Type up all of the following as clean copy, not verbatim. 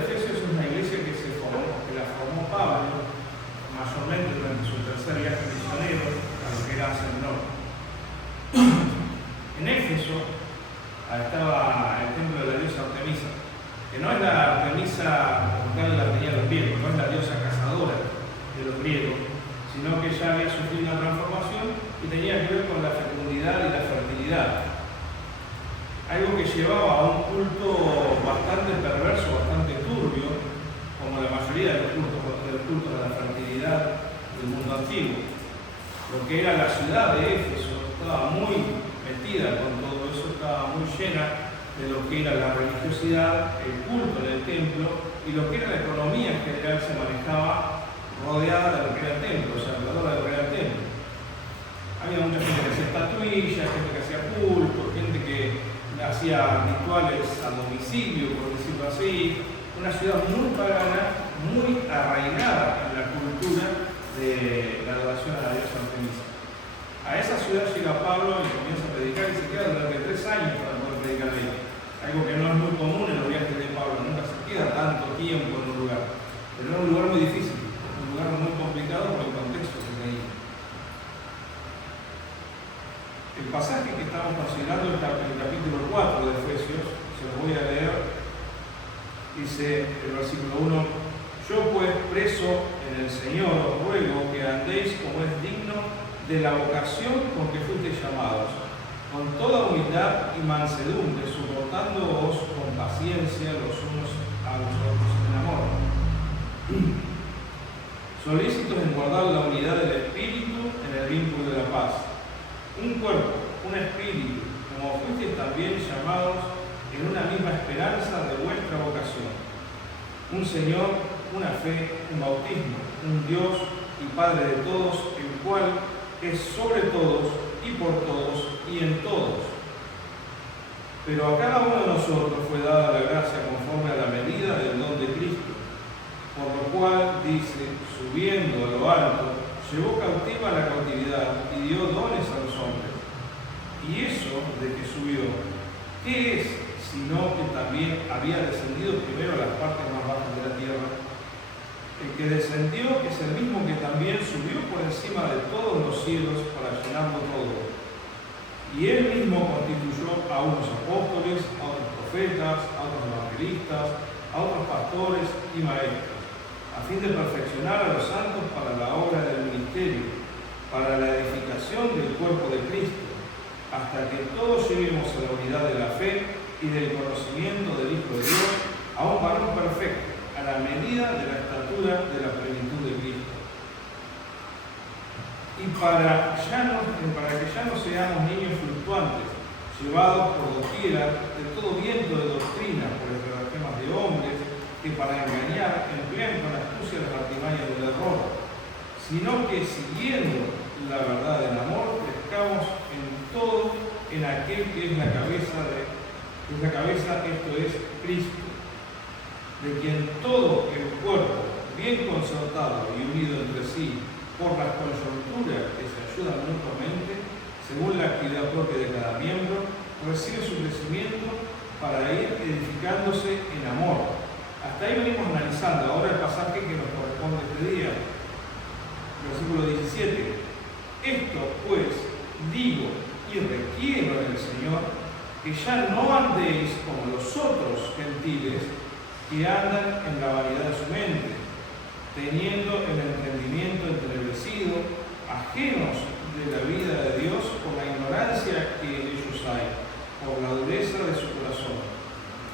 de Efesios es una iglesia que la formó Pablo, mayormente durante su tercer viaje misionero a lo que era Asia del Norte. En Éfeso estaba el templo de la diosa Artemisa, que no es la Artemisa como tal la tenían los griegos, no es la diosa cazadora de los griegos, sino que ya había sufrido una transformación y tenía que ver con la fecundidad y la fertilidad. Algo que llevaba a un culto bastante perverso, bastante turbio, como la mayoría de los cultos de la fertilidad del mundo antiguo. Lo que era la ciudad de Éfeso estaba muy metida con todo eso, estaba muy llena de lo que era la religiosidad, el culto en el templo y lo que era la economía en general se manejaba rodeada de lo que era el templo, o sea, alrededor de lo que era el templo. Había mucha gente que hacía estatuillas, gente que hacía culto, gente que hacía rituales a domicilio, por decirlo así. Una ciudad muy pagana, muy arraigada en la cultura de la adoración a la diosa Artemisa. A esa ciudad llega Pablo y comienza a predicar y se queda durante 3 años para poder predicar ahí. Algo que no es muy común en los viajes de Pablo, nunca se queda tanto tiempo en un lugar. Pero era un lugar muy difícil, un lugar muy complicado por el contexto que tenía. El pasaje que estamos considerando es el capítulo 4 de Efesios, se lo voy a leer. Dice el versículo 1: Yo pues, preso en el Señor, os ruego que andéis como es digno de la vocación con que fuisteis llamados, con toda humildad y mansedumbre, soportándoos con paciencia los unos a los otros en amor, solícitos en guardar la unidad del Espíritu en el vínculo de la paz. Un cuerpo, un espíritu, como fuisteis también llamados en una misma esperanza de vuestra vocación. Un Señor, una fe, un bautismo, un Dios y Padre de todos, el cual es sobre todos y por todos y en todos. Pero a cada uno de nosotros fue dada la gracia conforme a la medida del don de Cristo, por lo cual, dice, subiendo a lo alto, llevó cautiva la cautividad y dio dones a los hombres. Y eso de que subió, ¿qué es? Sino que también había descendido primero a las partes más bajas de la tierra. El que descendió es el mismo que también subió por encima de todos los cielos para llenarlo todo. Y él mismo constituyó a unos apóstoles, a otros profetas, a otros evangelistas, a otros pastores y maestros, a fin de perfeccionar a los santos para la obra del ministerio, para la edificación del cuerpo de Cristo, hasta que todos lleguemos a la unidad de la fe y del conocimiento del Hijo de Dios, a un varón perfecto, a la medida de la estatura de la plenitud de Cristo. Y para que ya no seamos niños fluctuantes, llevados por doquiera de todo viento de doctrina por estratagemas de hombres, que para engañar emplean con astucia las artimañas del error, sino que siguiendo la verdad del amor, crezcamos en todo en aquel que es la cabeza, esto es Cristo, de quien todo el cuerpo, bien concertado y unido entre sí por las coyunturas que se ayudan mutuamente, según la actividad propia de cada miembro, recibe su crecimiento para ir edificándose en amor. Hasta ahí venimos analizando ahora el pasaje que nos corresponde este día. Versículo 17. Esto pues digo y requiero en el Señor, que ya no andéis como los otros gentiles que andan en la vanidad de su mente, teniendo el entendimiento entrevecido, ajenos de la vida de Dios por la ignorancia que en ellos hay, por la dureza de su corazón,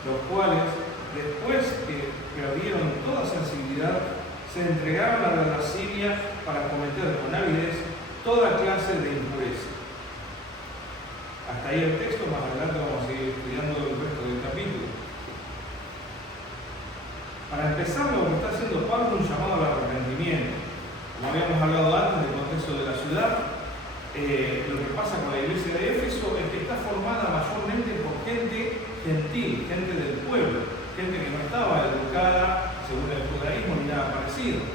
los cuales, después que perdieron toda sensibilidad, se entregaron a la lascivia para cometer con avidez toda clase de impureza. Hasta ahí el texto, más adelante vamos a seguir estudiando el resto del capítulo. Para empezar, lo que está haciendo Pablo es un llamado al arrepentimiento. Como habíamos hablado antes del contexto de la ciudad, lo que pasa con la iglesia de Éfeso es que está formada mayormente por gente gentil, gente del pueblo, gente que no estaba educada según el judaísmo ni nada parecido.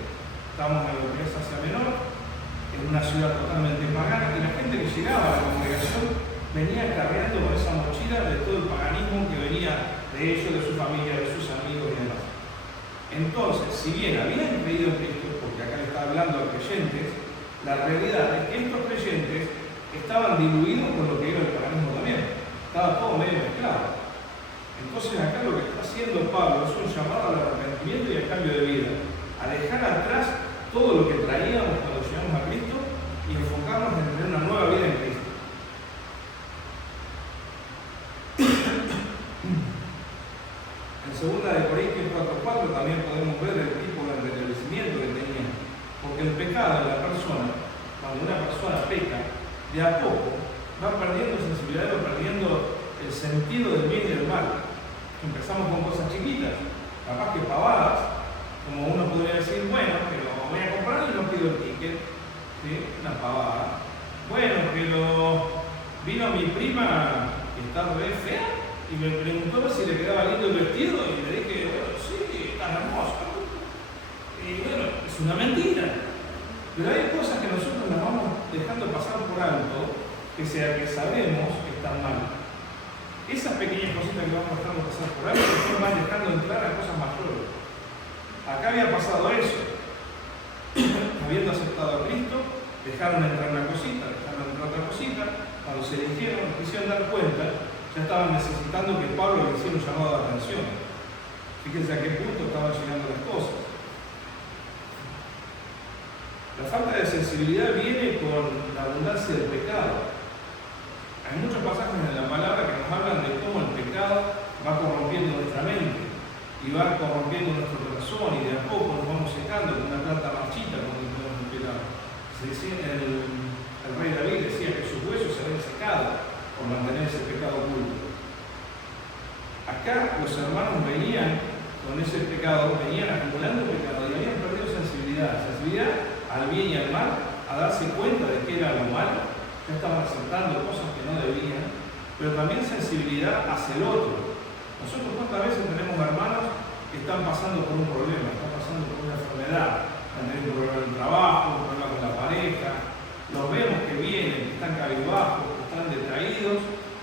Estamos en lo que es Asia Menor, en una ciudad totalmente pagana, y la gente que llegaba a la congregación venía cargando con esa mochila de todo el paganismo que venía de ellos, de su familia, de sus amigos y demás. Entonces, si bien habían creído en Cristo, porque acá le está hablando a creyentes, la realidad es que estos creyentes estaban diluidos con lo que era el paganismo también. Estaba todo medio mezclado. Entonces acá lo que está haciendo Pablo es un llamado al arrepentimiento y al cambio de vida, a dejar atrás todo lo que traíamos cuando llegamos a Cristo y enfocarnos en tener una nueva vida en Cristo. En 2 Corintios 4:4 también podemos ver el tipo de enriquecimiento que tenía, porque el pecado de la persona, cuando una persona peca, de a poco va perdiendo sensibilidad, va perdiendo el sentido del bien y del mal. Empezamos con cosas chiquitas, capaz que pavadas, como uno podría decir, bueno, pero voy a comprar y no pido el ticket, ¿sí? Una pavada. Bueno, pero vino mi prima que está re fea y me preguntó si le quedaba lindo el vestido y le dije, bueno, sí, está hermoso. Y bueno, es una mentira. Pero hay cosas que nosotros las vamos dejando pasar por alto, que sabemos que están mal. Esas pequeñas cositas que vamos dejando pasar por alto, después van dejando entrar a cosas mayores. Acá había pasado eso. Habiendo aceptado a Cristo, dejaron entrar una cosita, dejaron entrar otra cosita. Cuando se eligieron, quisieron dar cuenta, ya estaban necesitando que Pablo le hiciera un llamado de atención. Fíjense a qué punto estaban llegando las cosas. La falta de sensibilidad viene con la abundancia del pecado. Hay muchos pasajes en la palabra que nos hablan de cómo el pecado va corrompiendo nuestra mente y va corrompiendo nuestro corazón y de a poco nos vamos secando como una planta marchita cuando tenemos el pecado. El rey David decía que sus huesos se habían secado por mantener ese pecado oculto. Acá los hermanos venían con ese pecado, venían acumulando pecado y habían perdido sensibilidad al bien y al mal, a darse cuenta de que era lo malo, ya estaban aceptando cosas que no debían, pero también sensibilidad hacia el otro. Nosotros cuántas veces tenemos hermanos que están pasando por un problema, están pasando por una enfermedad, han tenido un problema en el trabajo, un problema con la pareja, los vemos que vienen, que están cabizbajos, que están detraídos,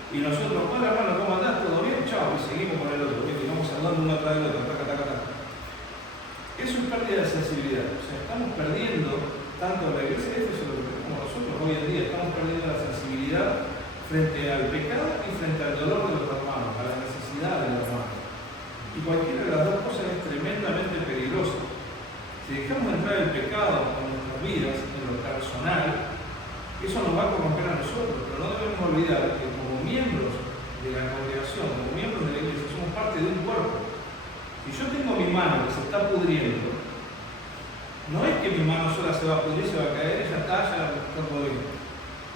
y nosotros, hola hermano, ¿cómo andás? ¿Todo bien? Chao, y seguimos con el otro, y vamos hablando uno tras del otro, taca. Eso es pérdida de sensibilidad. O sea, estamos perdiendo, tanto la iglesia de Éfeso como nosotros hoy en día, estamos perdiendo la sensibilidad frente al pecado y frente al dolor de los hermanos, a la necesidad de los hermanos. Y cualquiera de las dos cosas es tremendamente peligrosa. Si dejamos entrar el pecado en nuestras vidas, en lo personal, eso nos va a corromper a nosotros, pero no debemos olvidar que como miembros de la congregación, como miembros de la iglesia, somos parte de un cuerpo. Si yo tengo mi mano que se está pudriendo, no es que mi mano sola se va a pudrir, se va a caer, ya está todo bien.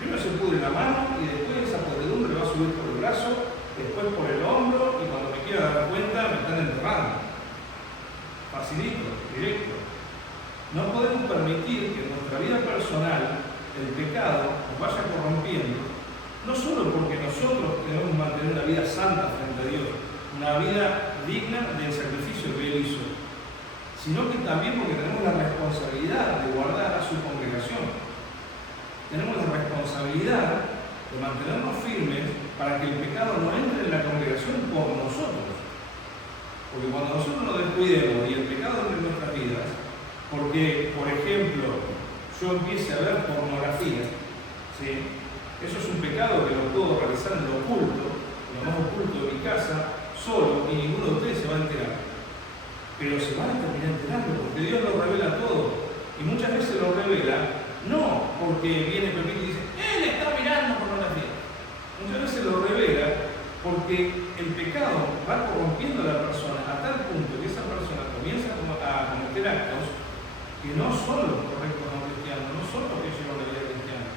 Primero se pudre la mano y después esa podredumbre va a subir por el brazo, después por el hombro y cuando me quiera dar cuenta me están enterrando. Facilito, directo. No podemos permitir que en nuestra vida personal el pecado nos vaya corrompiendo, no solo porque nosotros debemos mantener una vida santa frente a Dios, una vida digna del sacrificio que Él hizo, sino que también porque tenemos la responsabilidad de guardar a su congregación. Tenemos la responsabilidad de mantenernos firmes para que el pecado no entre en la congregación por nosotros. Porque cuando nosotros nos descuidemos y el pecado entre en nuestras vidas, porque, por ejemplo, yo empiece a ver pornografía, ¿sí? Eso es un pecado que lo puedo realizar en lo oculto, en lo más oculto de mi casa, solo, y ninguno de ustedes se va a enterar. Pero se van a terminar enterando, porque Dios lo revela todo. Y muchas veces lo revela, no porque viene Pepito y dice, él está mirando pornografía. Muchas veces lo revela porque el pecado va corrompiendo a la persona a tal punto que esa persona comienza a cometer actos que no son los correctos a un cristiano, no son los que llevan la vida cristiana.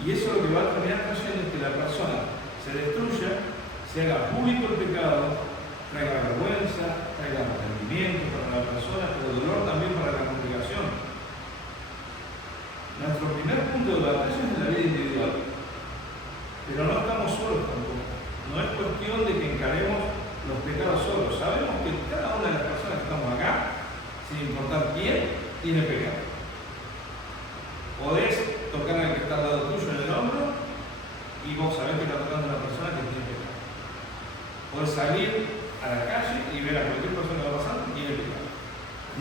Y eso lo que va a terminar trayendo es que la persona se destruya, se haga público el pecado, traiga vergüenza, traiga arrepentimiento para la persona, pero dolor también para la congregación. Nuestro primer punto de batalla es en la vida individual, pero no estamos solos tampoco. No es cuestión de que encaremos los pecados solos. Sabemos que cada una de las personas que estamos acá, sin importar quién, tiene pecado. Podés tocar al que está al lado tuyo en el hombro y vos sabés que está tocando a una persona que tiene pecado. Podés salir a la calle y ver a cualquier persona que va pasando y tiene pecado.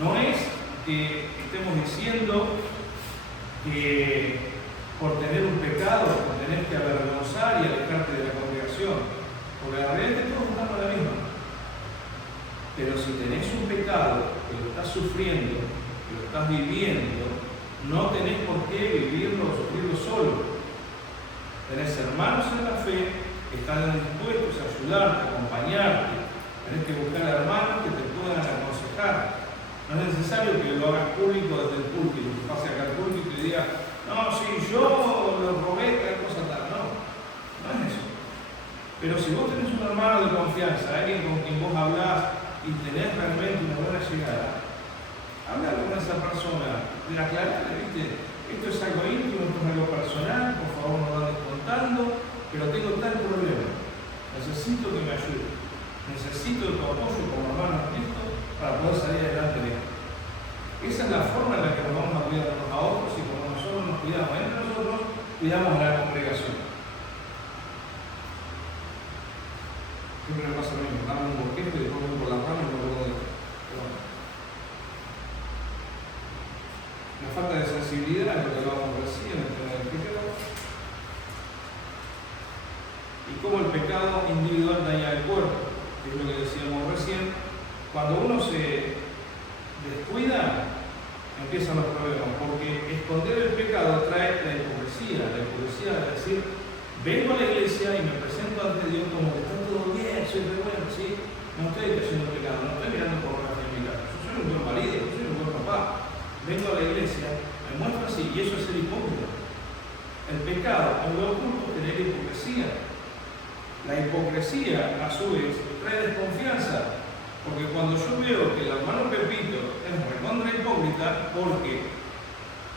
No es que estemos diciendo que por tener un pecado, por tener que avergonzar y alejarte de la congregación, porque la realidad es que todos estamos la misma. Pero si tenés un pecado que lo estás sufriendo, que lo estás viviendo, no tenés por qué vivirlo o sufrirlo solo. Tenés hermanos en la fe que están dispuestos a ayudarte, a acompañarte. Tenés que buscar hermanos que te puedan aconsejar. No es necesario que lo hagas público desde el púlpito, que pase acá al púlpito y te diga, no, si yo lo robé, tal cosa tal. No, no es eso. Pero si vos tenés un hermano de confianza, alguien con quien vos hablás y tenés realmente una buena llegada, habla con esa persona, de aclararle, ¿viste? Esto es algo íntimo, esto es algo personal, por favor no lo andes contando, pero tengo tal problema. Necesito que me ayude. Necesito tu apoyo como hermano en Cristo para poder salir adelante de esto. Esa es la forma en la que nos vamos a cuidar unos a otros y como nosotros nos cuidamos entre nosotros, cuidamos a la congregación. Siempre me pasa lo mismo, dame un boquete y después voy por la rama y me acuerdo de esto. Pero bueno. La falta de sensibilidad es lo que hablábamos recién, el tema del pecado. Y cómo el pecado individual daña el cuerpo, que es lo que decíamos recién. Cuando uno se descuida, empiezan los problemas, porque esconder el pecado trae la hipocresía de decir, vengo a la iglesia y me presento ante Dios como que está todo bien, soy re bueno, ¿sí? No estoy haciendo pecado, no estoy mirando pornografía en mi casa, yo soy un buen marido, yo soy un buen papá. Vengo a la iglesia, me muestro así, y eso es ser hipócrita. El pecado, en lo oculto, genera hipocresía. La hipocresía, a su vez, trae desconfianza. Porque cuando yo veo que el hermano Pepito es recontra hipócrita, porque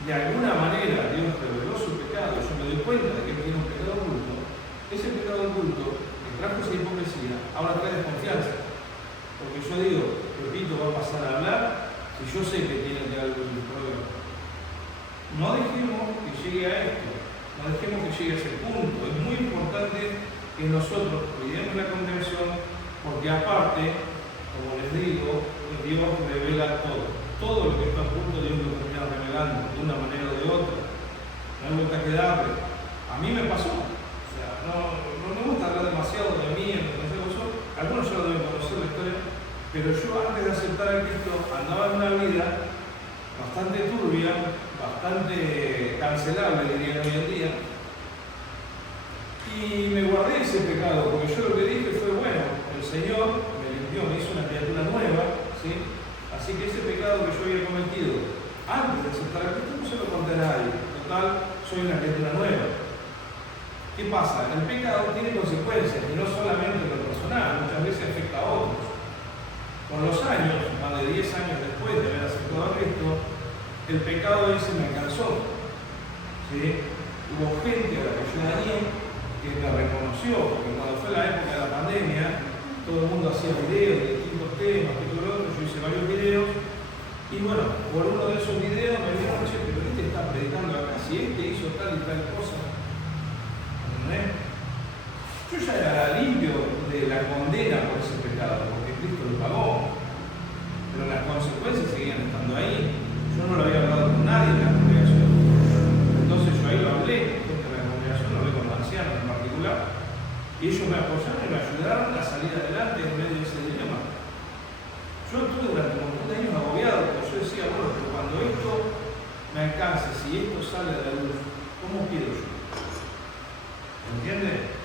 de alguna manera Dios reveló su pecado, yo me doy cuenta de que él tiene un pecado oculto, ese pecado oculto que trajo esa hipocresía, ahora trae desconfianza. Porque yo digo, Pepito va a pasar a hablar si yo sé que tiene algo en el problema. No dejemos que llegue a esto, no dejemos que llegue a ese punto. Es muy importante que nosotros cuidemos la congregación, porque aparte, como les digo, Dios revela todo. Todo lo que está oculto, Dios lo termina revelando de una manera o de otra. No hay vuelta que darle. A mí me pasó. O sea, no me gusta hablar demasiado de mí, algunos ya lo deben conocer la historia, pero yo antes de aceptar a Cristo andaba en una vida bastante turbia, bastante cancelable, dirían hoy en día, y me guardé ese pecado, porque yo lo que dije fue, bueno, el Señor me limpió, me hizo una criatura nueva, ¿sí? Así que ese pecado que yo había cometido antes de aceptar a Cristo no se lo conté a nadie. Total, soy una criatura nueva. ¿Qué pasa? El pecado tiene consecuencias, y no solamente en lo personal, muchas veces afecta a otros. Con los años, más de 10 años después de haber aceptado a Cristo, el pecado ese me alcanzó. ¿Sí? Hubo gente a la que yo dañé que me reconoció, porque cuando fue la época de la pandemia, todo el mundo hacía videos de distintos temas, que todo lo otro, yo hice varios videos, y bueno, por uno de esos videos me dijeron, che, pero este está predicando acá, si este hizo tal y tal cosa. Yo ya era limpio de la condena por ese pecado, porque Cristo lo pagó, pero las consecuencias seguían estando ahí. Yo no lo había hablado con nadie en la congregación, entonces yo ahí lo hablé, porque en la congregación lo hablé con los ancianos en particular, y ellos me apoyaron y me ayudaron a salir adelante en medio de ese dilema. Yo estuve durante un montón de años agobiado, porque yo decía, bueno, pero cuando esto me alcance, si esto sale de la luz, ¿cómo quedo yo? ¿Entiendes?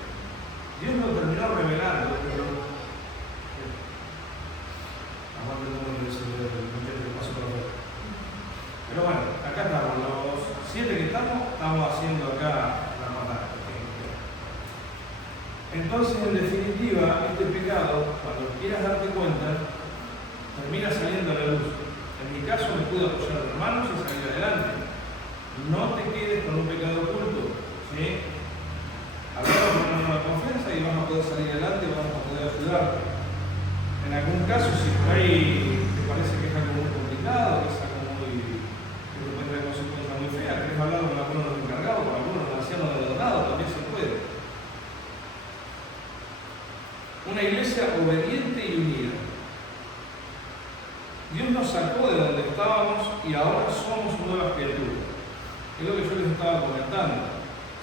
Dios lo terminó revelando, pero bueno, acá estamos, los 7 que estamos haciendo acá la matanza. Entonces, en definitiva, este pecado, cuando quieras darte cuenta, termina saliendo a la luz. En mi caso me pude apoyar a hermanos y salir adelante. No te quedes con un pecado oculto, ¿sí? Hablamos con una confianza y vamos a poder salir adelante y vamos a poder ayudar. En algún caso, si por ahí te parece que es algo muy complicado, que es algo muy, que te puede traer consecuencias muy feas, querés hablar con alguno de los encargados, con alguno de los ancianos de donado, también se puede. Una iglesia obediente y unida. Dios nos sacó de donde estábamos y ahora somos nuevas criaturas. Es lo que yo les estaba comentando.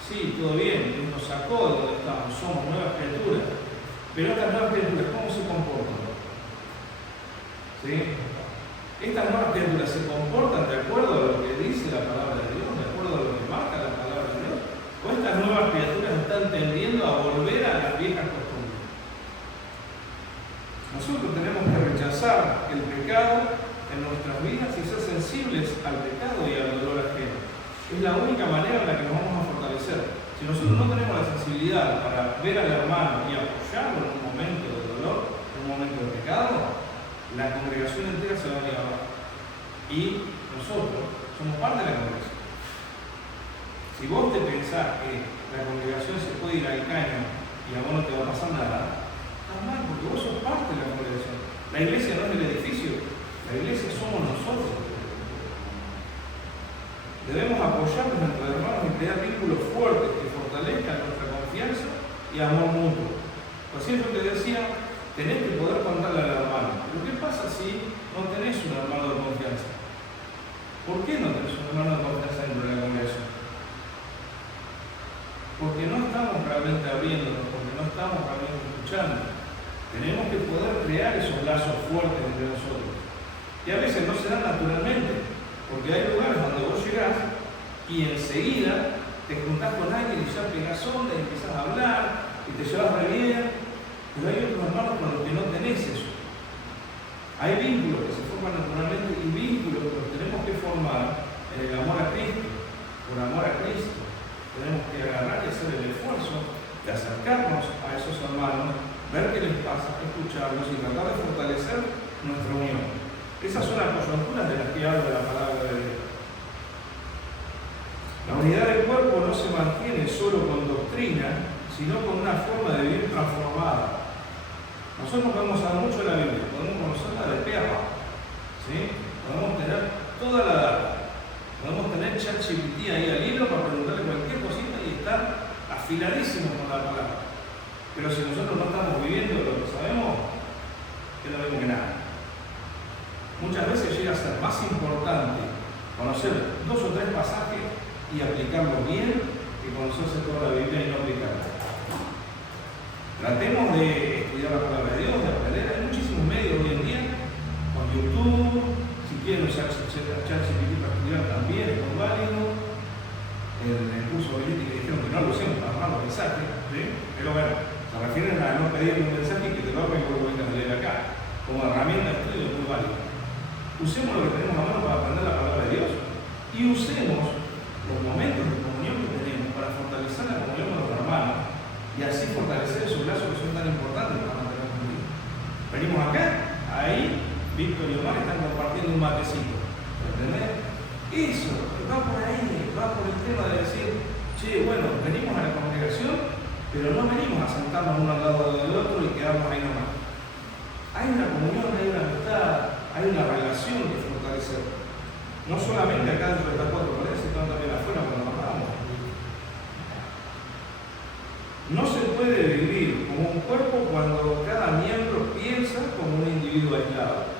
Sí, todo bien, Dios nos sacó de donde estábamos, somos nuevas criaturas. Pero estas nuevas criaturas, ¿cómo se comportan? ¿Sí? Estas nuevas criaturas se comportan de acuerdo a lo que dice la palabra de Dios, de acuerdo a lo que marca la palabra de Dios. ¿O estas nuevas criaturas están tendiendo a volver a las viejas costumbres? Nosotros tenemos que rechazar el pecado en nuestras vidas y ser sensibles al pecado y al dolor ajeno. Es la única manera en la que nos vamos a fortalecer. Si nosotros no tenemos la sensibilidad para ver al hermano y apoyarlo en un momento de dolor, en un momento de pecado, la congregación entera se va a venir abajo. Y nosotros somos parte de la congregación. Si vos te pensás que la congregación se puede ir al caño y a vos no te va a pasar nada, estás mal, porque vos sos parte de la congregación. La iglesia no es el edificio, la iglesia somos nosotros. Debemos apoyarnos entre hermanos y crear vínculos fuertes que fortalezcan nuestra confianza y amor mutuo. Por eso yo te decía, tenés que poder contarle al hermano. Pero ¿qué pasa si no tenés un hermano de confianza? ¿Por qué no tenés un hermano de confianza dentro de la congregación? Porque no estamos realmente abriéndonos, porque no estamos realmente escuchando. Tenemos que poder crear esos lazos fuertes entre nosotros. Y a veces no se dan naturalmente, porque hay lugares donde vos llegás y enseguida te juntás con alguien y ya pegás onda y empezás a hablar y te llevas re bien. Pero hay otros hermanos con los que no tenés eso. Hay vínculos que se forman naturalmente y vínculos que los tenemos que formar en el amor a Cristo, por amor a Cristo. Tenemos que agarrar y hacer el esfuerzo de acercarnos a esos hermanos, ver qué les pasa, escucharlos y tratar de fortalecer nuestra unión. Esas son las coyunturas de las que habla la palabra de Dios. La unidad del cuerpo no se mantiene solo con doctrina, sino con una forma de vivir transformada. Nosotros podemos saber mucho de la Biblia, podemos conocerla de pe a pa, ¿sí? Podemos tener toda la data, podemos tener ChatGPT ahí al hilo para preguntarle cualquier cosita y estar afiladísimos con la palabra. Pero si nosotros no estamos viviendo lo que sabemos, es lo mismo que nada. Muchas veces llega a ser más importante conocer 2 o 3 pasajes y aplicarlos bien que conocerse toda la Biblia y no aplicarla. Tratemos de estudiar la palabra de Dios, de aprender. Hay muchísimos medios hoy en día, con YouTube, si quieren usar ChatGPT para estudiar también, es muy válido. En el curso de que dijeron que no lo usemos para armar los mensajes, ¿sí? Pero bueno, se refieren a no pedir un mensaje que te lo abren y vos lo vengas a leer acá. Como herramienta de estudio es muy válido. Usemos lo que tenemos a mano para aprender la palabra de Dios y usemos los momentos de comunión que tenemos para fortalecer la comunión con los hermanos y así fortalecer esos lazos que son tan importantes para mantenernos unidos. Venimos acá, ahí Víctor y Omar están compartiendo un matecito, ¿entendés? Eso, va por ahí, va por el tema de decir, che, bueno, venimos a la congregación, pero no venimos a sentarnos uno al lado del otro y quedarnos ahí nomás. Hay una comunión, hay una amistad, hay una relación que fortalecer. No solamente acá dentro de estas 4 paredes, sino también afuera cuando nos vamos. No se puede vivir como un cuerpo cuando cada miembro piensa como un individuo aislado.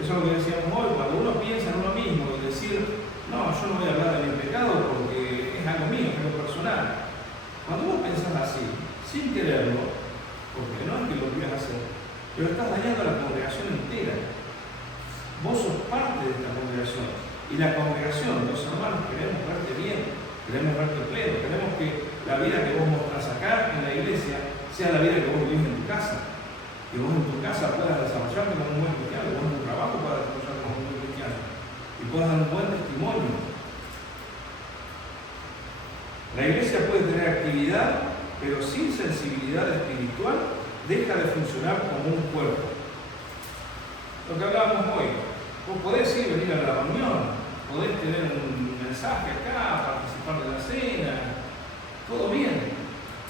Eso es lo que decíamos hoy, cuando uno piensa en uno mismo y decir, no, yo no voy a hablar de mi pecado porque es algo mío, es algo personal. Cuando vos pensás así, sin quererlo, porque no es que lo quieras hacer, pero estás dañando a la congregación entera. Vos sos parte de esta congregación y la congregación, los hermanos, queremos verte bien, queremos verte pleno, queremos que la vida que vos mostrás acá en la iglesia sea la vida que vos vivís en tu casa, que vos en tu casa puedas desarrollarte como un buen cristiano, que vos en tu trabajo puedas desarrollarte como un buen cristiano y puedas dar un buen testimonio. La iglesia puede tener actividad, pero sin sensibilidad espiritual deja de funcionar como un cuerpo. Lo que hablábamos hoy, vos podés ir, venir a la reunión, podés tener un mensaje acá, participar de la cena, todo bien,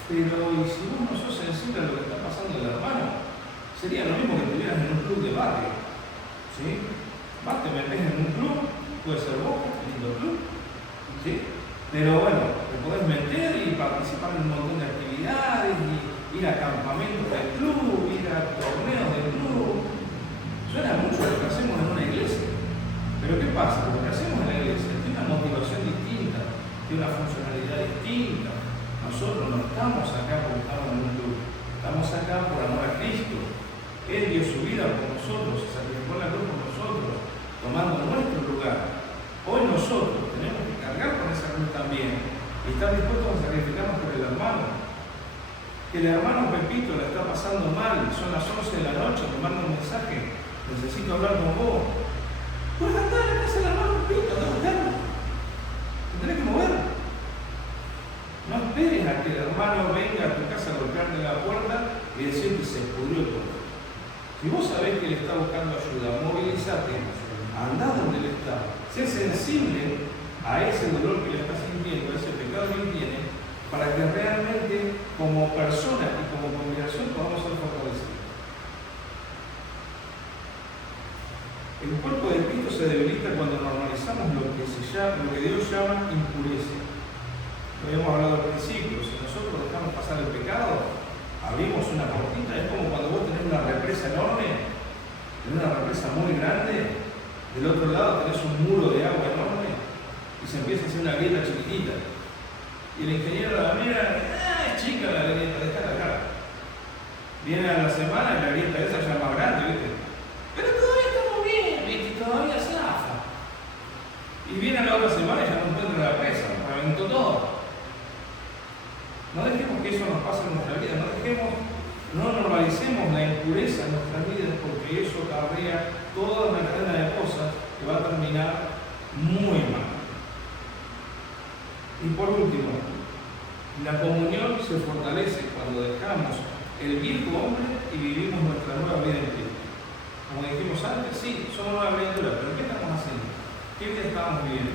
pero ¿y si vos no sos sensible a lo que está pasando en el hermano? Sería lo mismo que estuvieras en un club de barrio, ¿sí? Vas, te metés en un club, puede ser Boca, lindo club, ¿sí? Pero bueno, te podés meter y participar en un montón de actividades, y ir a campamentos del club, ir a torneos del club. Suena mucho estar dispuestos a sacrificarnos por el hermano. Que el hermano Pepito la está pasando mal, son las 11 de la noche, me manda un mensaje, necesito hablar con vos. Pues andá a la casa del hermano Pepito, andá a buscarlo. Te tenés que mover. No esperes a que el hermano venga a tu casa a golpearte la puerta y decir que se pudrió todo. Si vos sabés que él está buscando ayuda, movilízate, andá donde él está. Sé sensible a ese dolor que le está sintiendo, a ese pecado que él tiene, para que realmente como persona y como congregación podamos ser fortalecidos. El cuerpo de Cristo se debilita cuando normalizamos lo que Dios llama impureza. Lo habíamos hablado al principio, si nosotros dejamos pasar el pecado, abrimos una portita, es como cuando vos tenés una represa enorme, tenés una represa muy grande, del otro lado tenés un muro de agua enorme y se empieza a hacer una grieta chiquitita. Y el ingeniero la mira, es chica la grieta, déjala acá. Viene a la semana y la grieta esa ya es más grande, ¿viste? Pero todavía estamos bien, ¿viste? Todavía zafa. Y viene a la otra semana y ya no encuentra la presa, reventó todo. No dejemos que eso nos pase en nuestra vida, no normalicemos la impureza en nuestras vidas porque eso acarrea toda una cadena de cosas que va a terminar muy mal. Y por último, la comunión se fortalece cuando dejamos el viejo hombre y vivimos nuestra nueva vida en Cristo. Como dijimos antes, sí, somos nueva criatura, pero ¿qué estamos haciendo? ¿Qué vida estamos viviendo?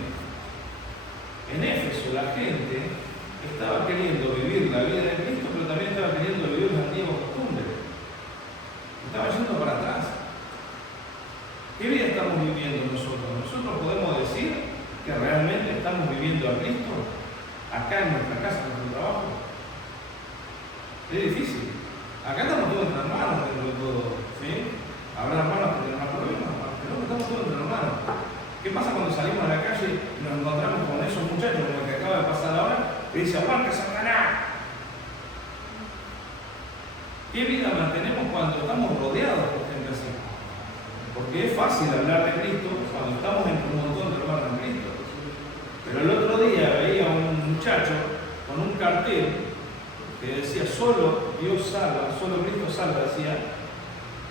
En Éfeso la gente estaba queriendo vivir la vida de Cristo, pero también estaba queriendo vivir las antiguas costumbres. Estaba yendo para atrás. ¿Qué vida estamos viviendo nosotros? Nosotros podemos decir que realmente estamos viviendo a Cristo acá en nuestra casa, en nuestro trabajo. Es difícil. Acá estamos todos entre hermanos dentro de todo, ¿sí? Habrá hermanos que tendrán más problemas, pero no estamos todos entre hermanos. ¿Qué pasa cuando salimos a la calle y nos encontramos con esos muchachos, como el que acaba de pasar ahora, que dice, aguanta Satanás? ¿Qué vida mantenemos cuando estamos rodeados por gente así? Porque es fácil hablar de Cristo cuando estamos entre un montón de hermanos en Cristo. Pero el otro día veía a un muchacho con un cartel que decía, solo Dios salva, solo Cristo salva, decía,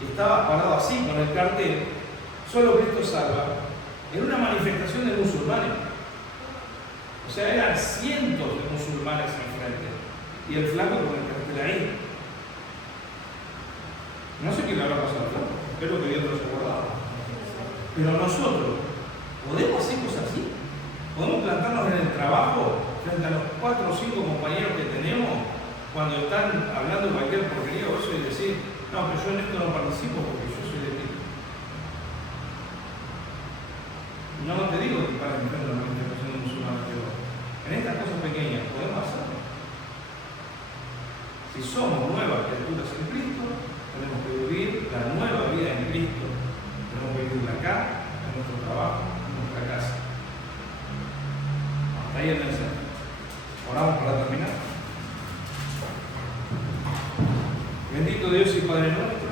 y estaba parado así con el cartel, solo Cristo salva. Era una manifestación de musulmanes. O sea, eran cientos de musulmanes enfrente. Y el flaco con el cartel ahí. No sé qué le habrá pasado al flaco. Espero que Dios lo haya guardado. Pero nosotros, ¿podemos hacer cosas así? ¿Podemos plantarnos en el trabajo frente a los 4 o 5 compañeros que tenemos cuando están hablando de cualquier porquería o eso y decir, no, que yo en esto no participo porque yo soy de Cristo? No te digo que para enfrentar la manifestación de musulmanes, pero en estas cosas pequeñas podemos hacerlo. Si somos nuevas criaturas en Cristo, tenemos que vivir la nueva vida en Cristo. Tenemos que vivirla acá, en nuestro trabajo, en nuestra casa. Hasta ahí el mensaje. Oramos para terminar. Bendito Dios y Padre nuestro,